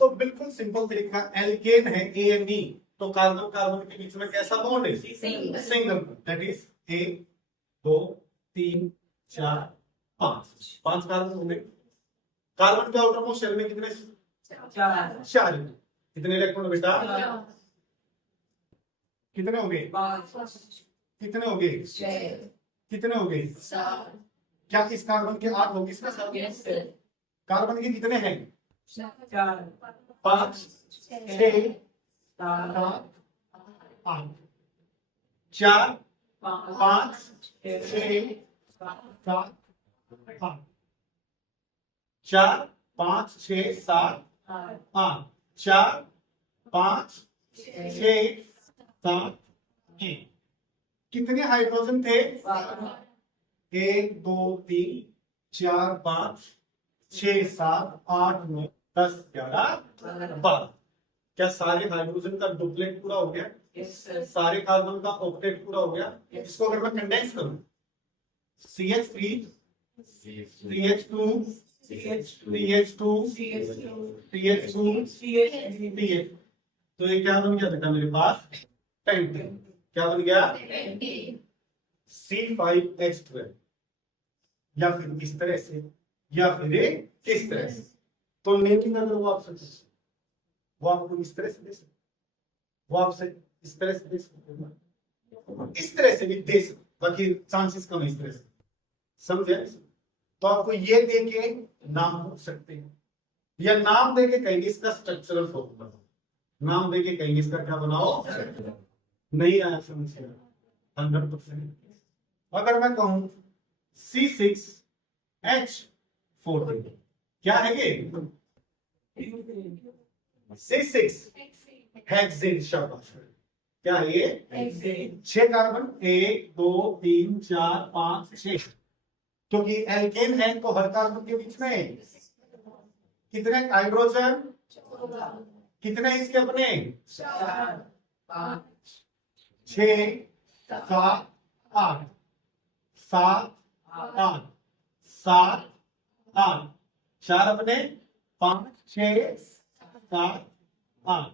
तो बिल्कुल सिंपल तरीका, एल्केन है ANE, तो कार्बन कार्बन के बीच में कैसा बॉन्ड है? सिंगल। दैट इज 1 2 3 4 5, 5 कार्बन हो गए। कार्बन के आउटर मोस्ट शेल में कितने? 4। कितने इलेक्ट्रॉन बेटा? कितने हो गए? कितने हो गए? कितने हो गए? क्या इस कार्बन के 8 होंगे, इसका 7? कार्बन के कितने हैं? 5 6 7 8। 4 5 6 7 8। 4 5 6 7 8। 4 5 6 7 8। कितने हाइड्रोजन थे? 1 2 3 4 5 6 7 8 9 10 11 12। क्या सारे हाइड्रोजन का डुप्लेट पूरा हो गया? सारे कार्बन का ऑक्टेट पूरा हो गया। इसको अगर मैं कंडेंस करूं, CH3 CH2 CH2 CH2 CH, तो ये क्या बन गया बेटा मेरे पास? पेंटेन। क्या बन गया? C5H12। या फिर इस तरह से, या फिर इस तरह से। तो नेमिंग अगर वो आपसे, वो आपको इस तरह से दे सकते, वो आपसे इस तरह से दे सकते, इस तरह से भी दे सकते, बाकी चांसेस कम है इस तरह से, समझे? तो आपको ये दे के नाम पूछ सकते हैं, या नाम दे के कहेंगे इसका स्ट्रक्चरल फॉर्मूला, नाम दे के कहेंगे इसका क्या बनाओ। नहीं आया समझ? 100%। अगर मैं कहूं C6H14, क्या है ये? C6 hexane. शाबाश। क्या है ये? 6 कार्बन, 1 2 3 4 5 6। क्योंकि एल्केन है तो हर कार्बन के बीच में कितने हाइड्रोजन? कितने इसके अपने? 6 7 8 7 8 7 8। 4 अपने, 5 6 7 8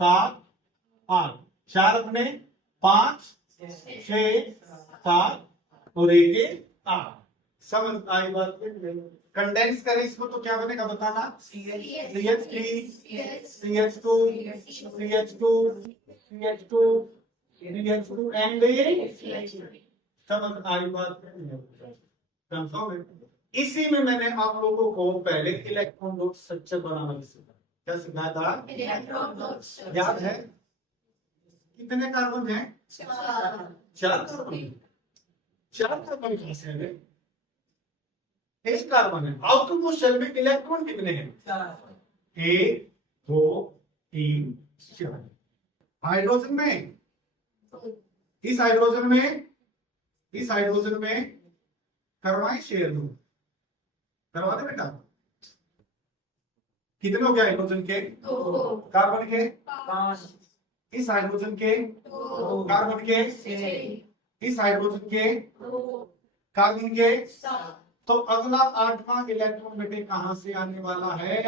7 8। 4 अपने, 5 6 7 और 1 8। समझ आई बात? कंडेंस करें इसको तो क्या बनेगा बताना? CH3 CH2 CH2 CH2 CH2 and समझ आई बात? कंफर्म है? इसी में मैंने आप लोगों को पहले इलेक्ट्रॉन डॉट स्ट्रक्चर बनाना सिखाया। क्या सिखाया था? याद है? कितने कार्बन हैं? 4 कार्बन। 4 कार्बन कैसे है? 1 कार्बन है। आउटर मोस्ट शेल में इलेक्ट्रॉन कितने हैं? 1 2 3 4। हाइड्रोजन में, इस हाइड्रोजन में, इस हाइड्रोजन में करवाएं शेयर दो, करवा दे बेटा। कितने हो गए हाइड्रोजन के? कार्बन के? इस हाइड्रोजन के? कार्बन के? इस हाइड्रोजन के? कार्बन के? तो अगला 8वां इलेक्ट्रॉन बेटे कहां से आने वाला है?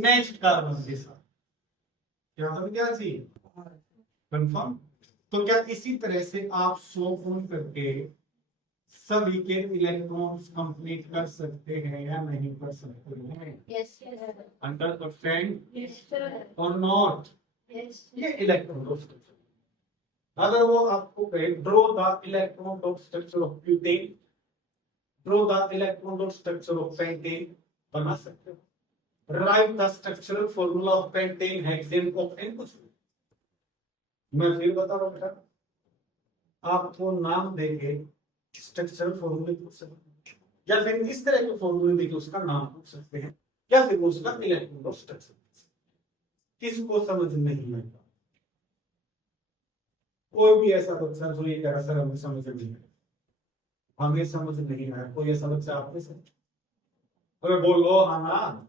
नेक्स्ट कार्बन के साथ। क्या बन गया जी? कंफर्म? तो क्या इसी तरह से आप 100 गुण करके सभी के इलेक्ट्रॉन्स कंप्लीट कर सकते हैं या नहीं कर सकते हैं? 100% और नॉट? ये इलेक्ट्रॉन डॉट स्ट्रक्चर। अगर वो आपको कहे draw the electron dot structure of butane, draw the electron dot structure of pentane, बना सकते हो। Right the structural formula of pentane hexane octane, कुछ मैं फिर बता रहा हूं बेटा, आपको नाम देके स्ट्रक्चरल फॉर्मूले पूछ सकते हैं, या फिर इस तरह के फॉर्मूले देके उसका नाम पूछ सकते हैं, या फिर उसका इलेक्ट्रॉन डॉट स्ट्रक्चर। किसको समझ नहीं आता? कोई भी ऐसा बच्चा जो ये कह रहा सर हमें समझ नहीं आया, हमें समझ नहीं आया, कोई ऐसा बच्चा आपने समझ? अरे बोलो हाँ ना,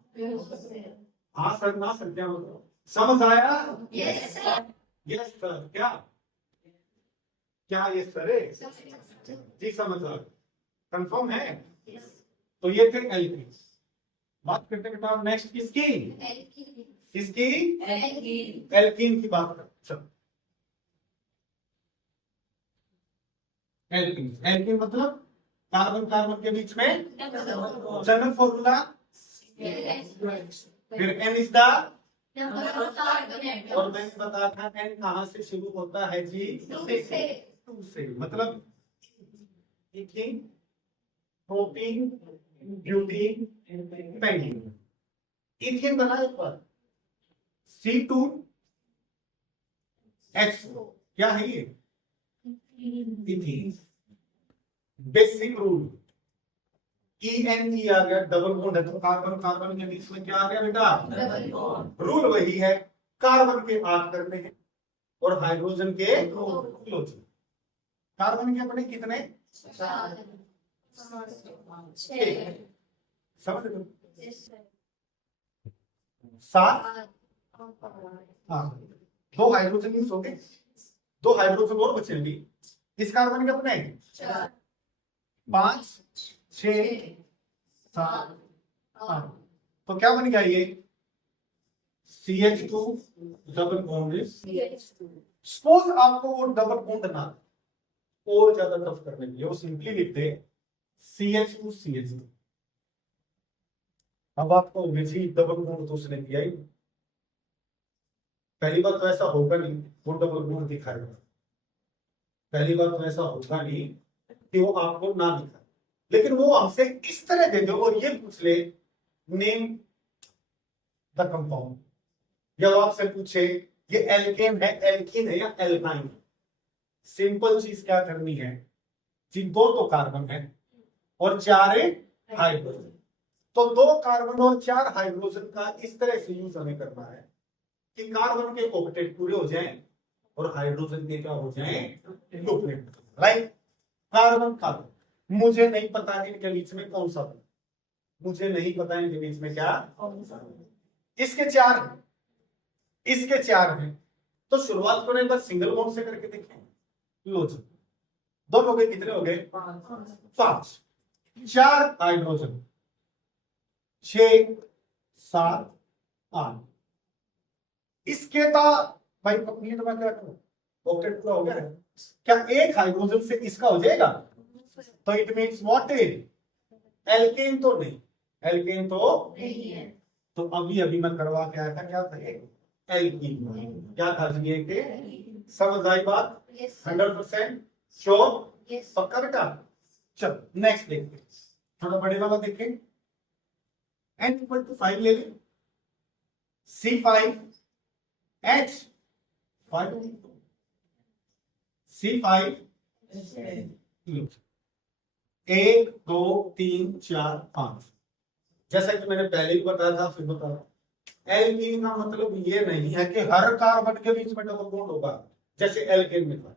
हाँ सर ना सर, क्या मतलब समझ आया? Yes sir. क्या क्या ये सर जी समझ आ? कंफर्म है? तो ये थे एल्केन्स। बात करते के बाद नेक्स्ट किसकी किसकी एल्कीन एल्कीन की बात करते हैं। चलो एल्कीन एल्कीन मतलब कार्बन कार्बन के बीच में जनरल फॉर्मूला फिर एन इज द और मैंने बताया था एन कहां से शुरू होता है जी टू से मतलब ethene propene butene pentene ethene बना एक बार C2H4 क्या है ये इथीन बेसिक रूल ENE आ गया डबल बॉन्ड है तो कार्बन कार्बन के बीच में क्या आ गया बेटा रूल वही है कार्बन के 8 करने हैं और हाइड्रोजन के क्लोज कार्बन के अपने कितने समझ लो 7 हाँ 2 हाइड्रोजन यूज हो गए 2 हाइड्रोजन और बचेंगे इस कार्बन के अपने 5 6 7 8 तो क्या बन गया ये CH2 डबल बॉन्ड सपोज आपको वो डबल बॉन्ड ना और ज्यादा टफ करने के लिए वो सिंपली लिखते CH2 CH2 अब आपको ऑब्वियसली डबल बॉन्ड तो उसने दिया ही पहली बार तो ऐसा होगा नहीं वो डबल बॉन्ड दिखाएगा पहली बार तो ऐसा होगा नहीं कि वो आपको ना दिखाए लेकिन वो हमसे इस तरह दे दो और ये पूछ ले नेम द कंपाउंड या वो आपसे पूछे ये एल्केन है या एल्काइन सिंपल चीज क्या करनी है जिन 2 तो कार्बन है और 4 हाइड्रोजन तो 2 कार्बन और 4 हाइड्रोजन का इस तरह से यूज हमें करना है कि कार्बन के ऑक्टेट पूरे हो जाएं और हाइड्रोजन के क्या हो जाएं डुप्लेट राइट कार्बन कार्बन मुझे नहीं पता इनके बीच में कौन सा मुझे नहीं पता इनके बीच में क्या इसके 4 हैं इसके 4 हैं तो शुरुआत करें बस सिंगल बॉन्ड से करके देखें लो जी 2 लोग कितने हो गए 5 4 हाइड्रोजन 6 7 8 इसके था भाई कंप्लीट में क्या करूं ऑक्टेट पूरा हो गया है क्या एक हाइड्रोजन से इसका हो जाएगा तो it means what is alkane तो नहीं एल्केन तो नहीं है तो अभी अभी मैं करवा के आया था क्या था ये एल्कीन क्या था जी ये के समझ आई बात 100% श्योर पक्का बेटा चलो नेक्स्ट देखते हैं थोड़ा बड़े वाला देखें n इक्वल टू 5 ले लें C5 H 5 C5 1 2 3 4 5 जैसा कि मैंने पहले भी बताया था फिर बता रहा एल्कीन का मतलब ये नहीं है कि हर कार्बन के बीच में डबल बॉन्ड होगा जैसे एल्केन में था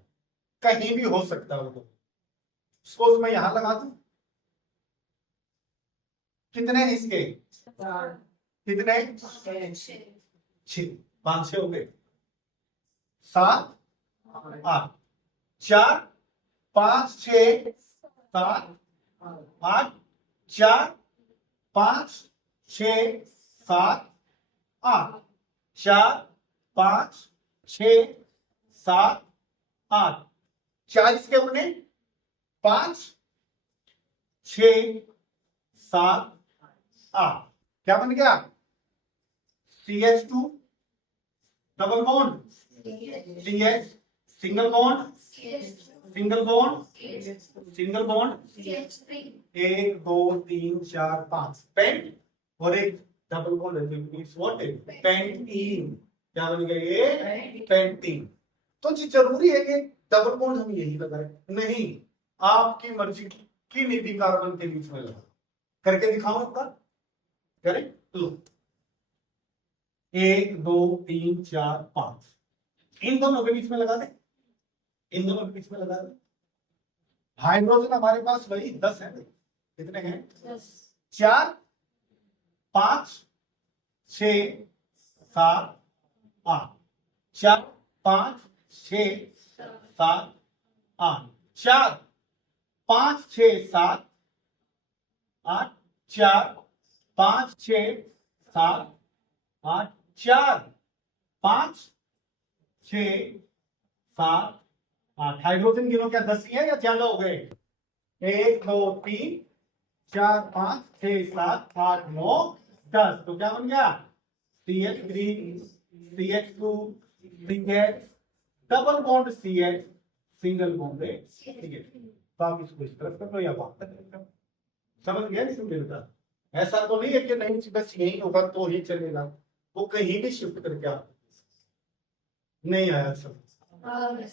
कहीं भी हो सकता है सपोज मैं यहां लगा दूं कितने इसके कितने 6 5 6 हो गए 7 8 4 5 6 7 8 4 5 6 7 8 4 5 6 7 8 4 इसके अपने 5 6 7 8 क्या बन गया CH2 double bond CH single bond single bond single bond 1 2 3 4 5 pent और एक डबल बॉन्ड है मींस व्हाट इज पेंटीन क्या बन गया ये पेंटीन तो जी जरूरी है कि डबल बॉन्ड हम यही लगाएं नहीं आपकी मर्जी की नीति कार्बन के बीच में लगा करके दिखाओ एक बार करें लो 1 2 3 4 5 इन दोनों के बीच में लगा दे इन दोनों के बीच में लगा दे हाइड्रोजन हमारे पास वही 10 है कितने हैं 4 5 6 7 8 4 5 6 7 8 4 5 6 7 8 4 5 6 7 8 4 5 6 7 8 हाइड्रोजन गिनो क्या 10 ही है या ज्यादा हो गए 1 2 3 4 5 6 7 8 9 10 तो क्या बन गया CH3 CH2 CH double bond CH single bond CH तो आप इसको इस तरफ कर लो या बात कर लो समझ गया नहीं समझ का ऐसा तो नहीं है कि नहीं बस यही होगा तो ही चलेगा वो कहीं भी शिफ्ट करके आप नहीं आया सब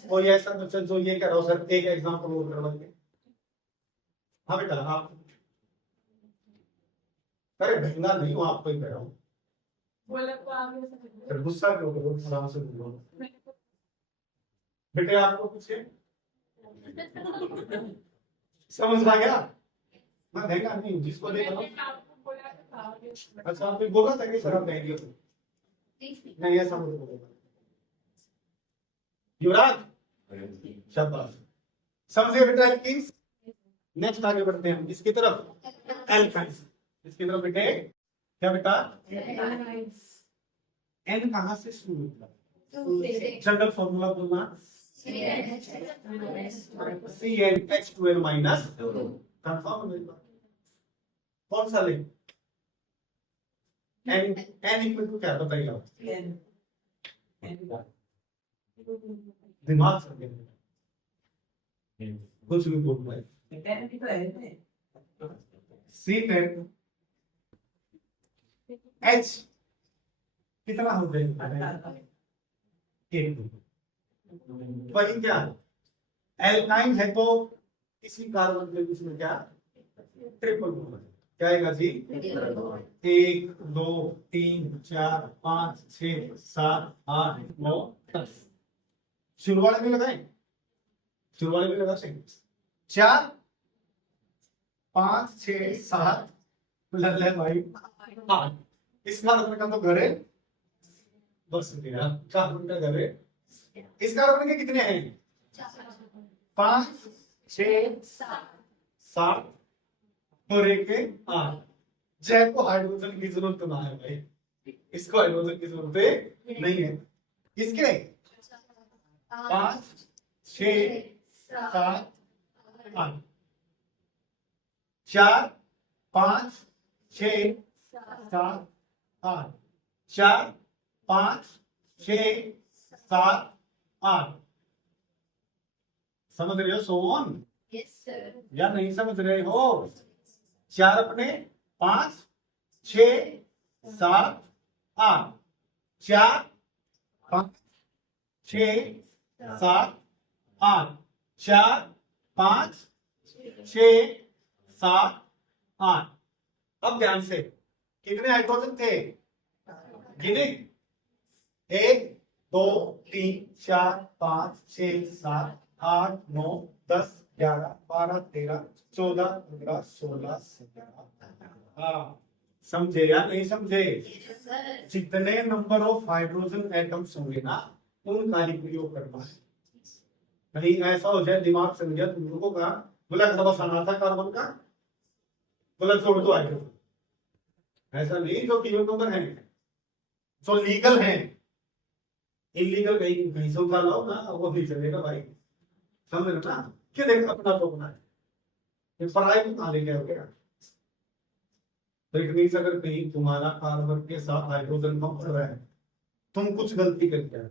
कोई ऐसा बच्चा जो ये कह रहा हो सर एक एग्जांपल और करवाइए हाँ बेटा आप अरे महंगा नहीं हो आपको ही कह रहा हूँ फिर गुस्सा क्यों करो आराम से बोलो बेटे आपको पूछे समझ आ गया मैं महंगा नहीं हूँ जिसको देख रहा हूँ अच्छा आपने बोला था कि सर आप महंगे हो नहीं ऐसा मत बोलो युवराज शाबाश समझे बेटा किंग्स नेक्स्ट आगे बढ़ते हैं इसकी तरफ एल्काइंस इसकी तरफ बेटे क्या बेटा एन कहां से शुरू होता है जनरल फॉर्मूला बोलना CnH2n माइनस कंफर्म कौन सा ले n इक्वल टू क्या बताइए दिमाग से कुछ भी बोल पाए C10 H कितना हो गया वही क्या एल्काइन है तो इसी कार्बन के बीच में क्या ट्रिपल बॉन्ड क्या आएगा जी 1 2 3 4 5 6 7 8 9 10 शुरू वाले में लगाए शुरू वाले में लगा सकते 4 5 6 7 लल्ले भाई 8 इस कार्बन का तो घर है बस कार्बन का घर है इस कार्बन के कितने हैं 5 6 7 और एक 8 जय को हाइड्रोजन की जरूरत ना है भाई इसको हाइड्रोजन की जरूरत नहीं है इसके 5 6 7 8 4 5 6 7 8 4 5 6 7 8 समझ रहे हो सोन या नहीं समझ रहे हो 4 अपने 5 6 7 8 4 5 6 7 8 4 5 6 7 8 अब ध्यान से कितने हाइड्रोजन थे गिने 1 2 3 4 5 6 7 8 9 10 11 12 13 14 15 16 17 हाँ समझे या नहीं समझे जितने नंबर ऑफ हाइड्रोजन एटम्स होंगे ना उनका ही प्रयोग करना है कहीं ऐसा हो जाए दिमाग से गया तुम लोगों का बोला बस आना था कार्बन का बोला छोड़ दो हाइड्रोजन ऐसा नहीं जो तीनों नंबर है जो लीगल है इलीगल कहीं कहीं से उठा लाओ ना वो भी चलेगा भाई समझ ना क्या देख अपना तो अपना है पढ़ाई में कहाँ लेके आओगे तो इट मीन्स अगर कहीं तुम्हारा कार्बन के साथ हाइड्रोजन बम पड़ रहा है तुम कुछ गलती करके आए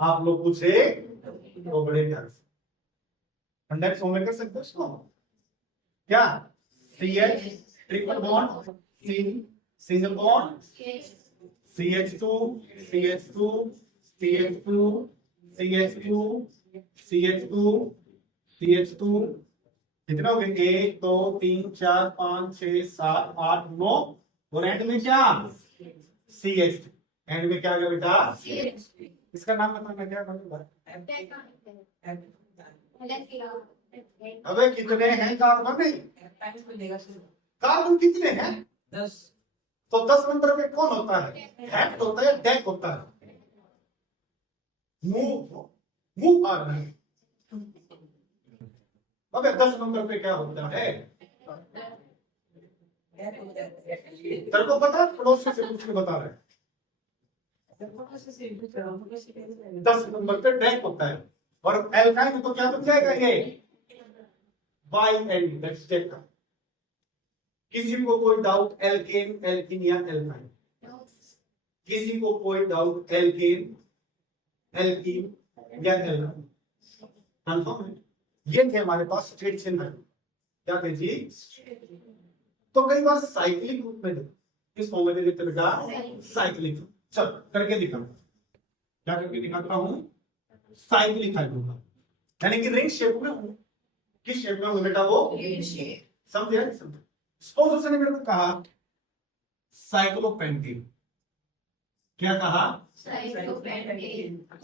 आप लोग पूछे तो बड़े ध्यान से कंडेंस में कर सकते हो उसको क्या CH triple bond single bond CH2 CH2 CH2 CH2 CH2 CH2 कितना हो गए 1 2 3 4 5 6 7 8 9 और एंड में क्या CH एंड में क्या आ गया बेटा इसका नाम बताना क्या अबे कितने हैं कार्बन कार्बन कितने हैं 10 तो 10 नंबर पे कौन होता है हेक्ट होता है डेक होता है मूव आ रहा है अबे 10 नंबर पे क्या होता है तेरे को पता पड़ोस से पूछ के बता रहे हैं 10 नंबर पे डैक होता है और एल्काइन तो क्या बन जाएगा ये बाई एन दैट्स टेक। किसी को कोई डाउट एल्केन एल्किन या एल्काइन? किसी को कोई डाउट एल्केन एल्किन या एल्काइन? कंफर्म है? ये थे हमारे पास स्ट्रेट चिन्ह है। क्या थे जी? तो कई बार साइक्लिक रूप में इस फॉर्म में देते बेटा साइक्लिक। चल करके दिखा, क्या करके दिखाता हूं? साइक्लिक हाइड्रोजन यानी कि रिंग शेप में हूं। किस शेप में हूं बेटा? वो समझे? समझे? सपोज उसने मेरे को कहा साइक्लोपेंटेन। क्या कहा?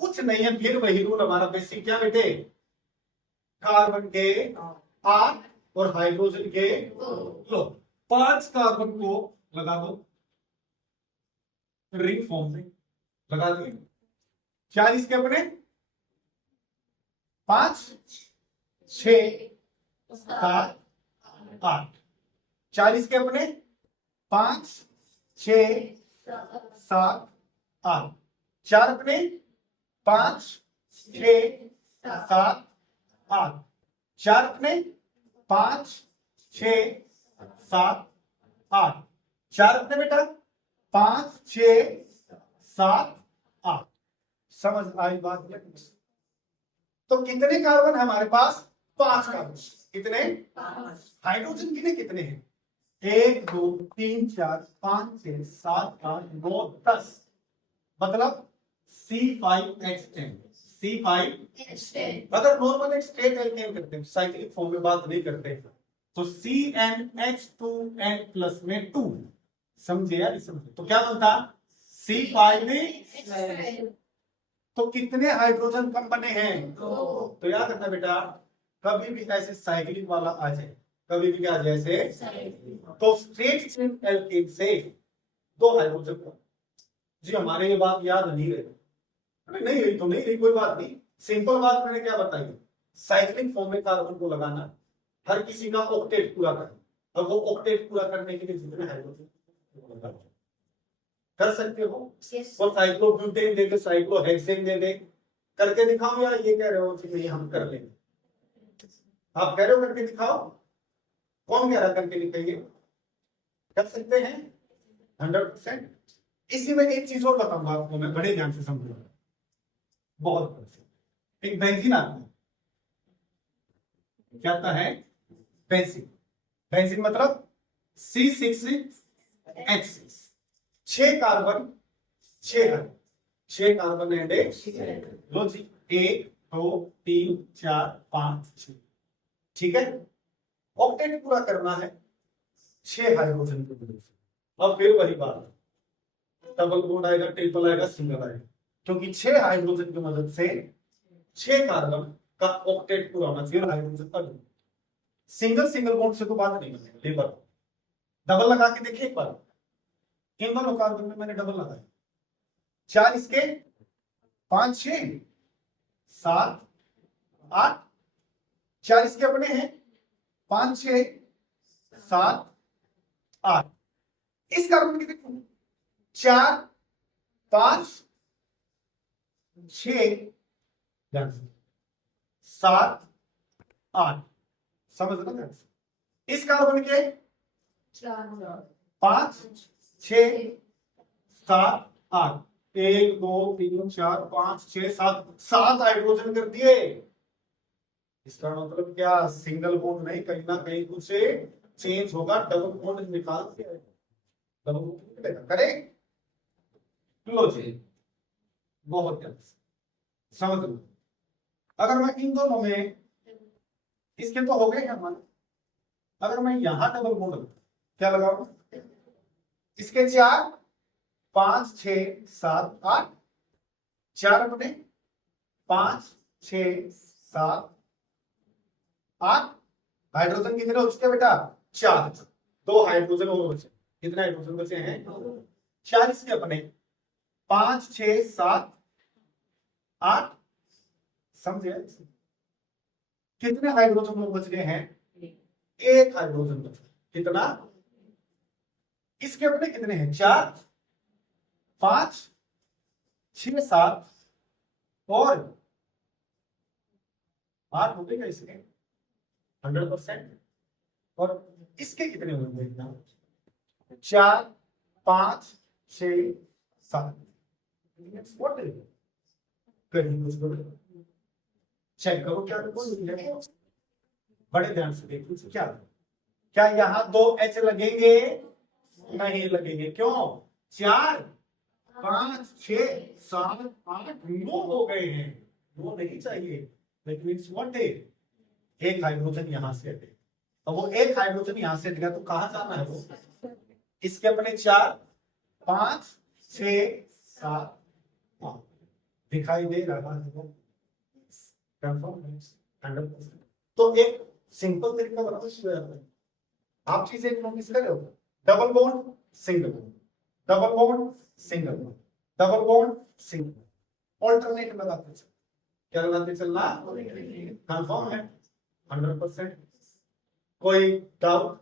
कुछ नहीं है, फिर वही रूल हमारा बेसिक। क्या बेटे? कार्बन के 8 और हाइड्रोजन के 2। 5 कार्बन को लगा दो रिंग फॉर्म में, लगा दिए। 4 इसके अपने 5 6 7 8। 4 इसके अपने 5 6 7 8। 4 अपने 5 6 7 8। 4 अपने 5 6 7 8। 4 अपने बेटा 5 6 7 8। समझ आई बात? तो कितने कार्बन है हमारे पास? 5 कार्बन। कितने? हाइड्रोजन कितने हैं? 1 2 3 4 5 6 7 8 9 10। मतलब C5H10। C5। अगर नॉर्मल एक स्ट्रेट एल्केन करते हैं, साइक्लिक फॉर्म में बात नहीं करते, तो CnH2n प्लस में 2। समझे यार? समझे? तो क्या बनता? C5 में तो कितने हाइड्रोजन कम बने हैं? तो याद रखना बेटा, कभी भी ऐसे साइक्लिक वाला आ जाए, कभी भी आ जाए ऐसे, तो स्ट्रेट चेन एल्केन से 2 हाइड्रोजन कम। जी हमारे ये बात याद नहीं रही? नहीं रही तो नहीं रही, कोई बात नहीं। सिंपल बात मैंने क्या बताई? साइक्लिक फॉर्म में कार्बन को लगाना, हर किसी का ऑक्टेट पूरा करना, और वो ऑक्टेट पूरा करने के लिए जितने हाइड्रोजन कर सकते हो। वो साइक्लोब्यूटेन दे दे, साइक्लोहेक्सेन दे दे, करके दिखाओ। या ये कह रहे हो कि नहीं हम कर लेंगे? आप कह रहे हो करके दिखाओ? कौन कह रहा करके दिखाइए? कर सकते हैं 100%। इसी में एक चीज और बताऊंगा आपको, मैं बड़े ध्यान से समझूंगा। बहुत एक बेंजीन आता है। क्या आता है? बेंजीन। बेंजीन मतलब C6H6। 6 कार्बन 6 कार्बन एंड लो जी 1 2 3 4 5 6। ठीक है? ऑक्टेट पूरा करना है 6 हाइड्रोजन के ग्रुप से। अब फिर वही बात, डबल बॉन्ड आएगा, ट्रिपल आएगा, सिंगल आएगा, क्योंकि 6 हाइड्रोजन की मदद से 6 कार्बन का ऑक्टेट पूरा होना चाहिए। हाइड्रोजन का सिंगल सिंगल बॉन्ड से तो बात नहीं बनेगी। लेबर डबल लगा के देखिए एक बार। इन दोनों कार्बन में मैंने डबल लगाया। 4 इसके 5 6 7 8। 4 इसके अपने हैं 5 6 7 8। इस कार्बन के देखो 4 5 6 7 8। समझ लो। इस कार्बन के 5 6 7 8। 1 2 3 4 5 6 7 7 हाइड्रोजन कर दिए। इसका मतलब क्या? सिंगल बॉन्ड नहीं, कहीं ना कहीं कुछ चेंज होगा। डबल बॉन्ड निकाल दिया, डबल बॉन्ड करे। लो जी बहुत समझ लो। अगर मैं इन दोनों में, इसके तो हो गए हैं मान, अगर मैं यहां डबल बॉन्ड क्या लगाऊं? इसके 4 5 6 7 8। 4 अपने 5 6 7 8। हाइड्रोजन कितने हो चुके बेटा? 4। 2 हाइड्रोजन और बचे। कितने हाइड्रोजन बचे हैं? 4 इसके अपने 5 6 7 8। समझे? कितने हाइड्रोजन और बच गए हैं? 1 हाइड्रोजन बचा। कितना? इसके अपने कितने हैं? 4 5 6 7 और 8 हो गए इसके 100%। और इसके कितने होंगे? 4 5 6 7। व्हाट इज चेक करो क्या देखो, बड़े ध्यान से देखो क्या क्या यहाँ 2 एच लगेंगे? नहीं लगेंगे। क्यों? 4 5 6 7 8 9 हो गए हैं, 9 नहीं चाहिए। दैट मींस व्हाट इज एक हाइड्रोजन यहां से हटे, तो वो एक हाइड्रोजन यहां से हटेगा तो कहां जाना है वो? इसके अपने 4 5 6 7 8 दिखाई दे रहा है वो, कंफर्म है 100%। तो एक सिंपल तरीका बताओ इसमें, आप चीजें नोटिस कर रहे हो? Double bond single bond, double bond single bond, double bond single, alternate लगाते चल, क्या लगाते चलना? कंफर्म है 100%। कोई डाउट?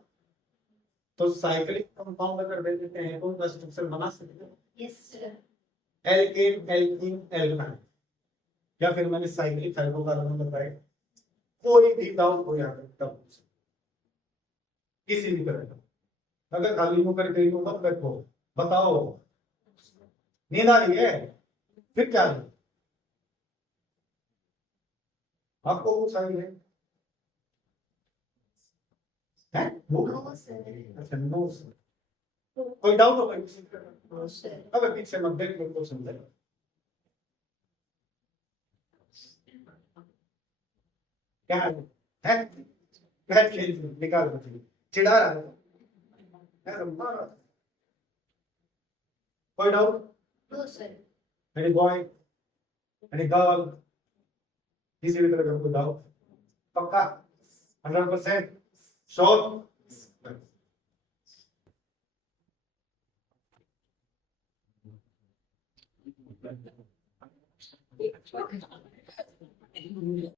तो साइक्लिक कंपाउंड अगर दे देते हैं तो उनका स्ट्रक्चर बना सकते हैं? Yes, sir. Alkane alkene alkyne, या फिर मैंने साइक्लिक हाइड्रोकार्बन बताया। कोई भी डाउट हो यहाँ तक किसी भी तरह का, अगर खाली होकर कहीं को मत रखो, बताओ नींद आ रही है फिर क्या है? आपको वो चाहिए है वो? No, sir. अच्छा नो सर। कोई डाउट होगा किसी का? No, sir. अगर पीछे मत देख लो तो समझे क्या है? बैठ के निकाल दो, चिढ़ा रहा है मारा। कोई doubt? No, sir. Any boy any girl, किसी भी तरह का कोई डाउट? पक्का 100% श्योर?